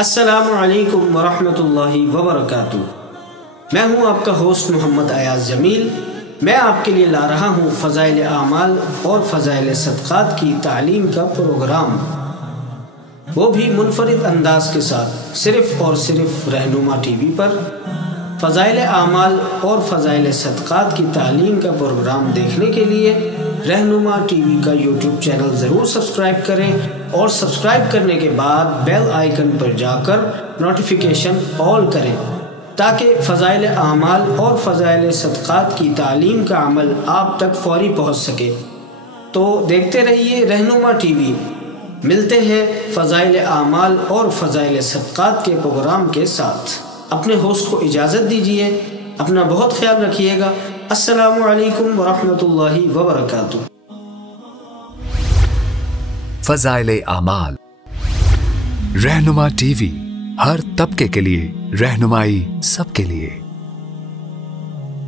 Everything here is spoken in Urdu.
السلام علیکم ورحمۃ اللہ وبرکاتہ۔ میں ہوں آپ کا ہوسٹ محمد ایاز جمیل۔ میں آپ کے لیے لا رہا ہوں فضائل اعمال اور فضائل صدقات کی تعلیم کا پروگرام، وہ بھی منفرد انداز کے ساتھ، صرف اور صرف رہنما ٹی وی پر۔ فضائل اعمال اور فضائل صدقات کی تعلیم کا پروگرام دیکھنے کے لیے رہنما ٹی وی کا یوٹیوب چینل ضرور سبسکرائب کریں، اور سبسکرائب کرنے کے بعد بیل آئیکن پر جا کر نوٹیفیکیشن آل کریں تاکہ فضائل اعمال اور فضائل صدقات کی تعلیم کا عمل آپ تک فوری پہنچ سکے۔ تو دیکھتے رہیے رہنما ٹی وی۔ ملتے ہیں فضائل اعمال اور فضائل صدقات کے پروگرام کے ساتھ۔ اپنے ہوسٹ کو اجازت دیجیے، اپنا بہت خیال رکھیے گا۔ السلام علیکم ورحمۃ اللہ وبرکاتہ۔ فضائل اعمال، رہنما ٹی وی، ہر طبقے کے لیے رہنمائی، سب کے لیے۔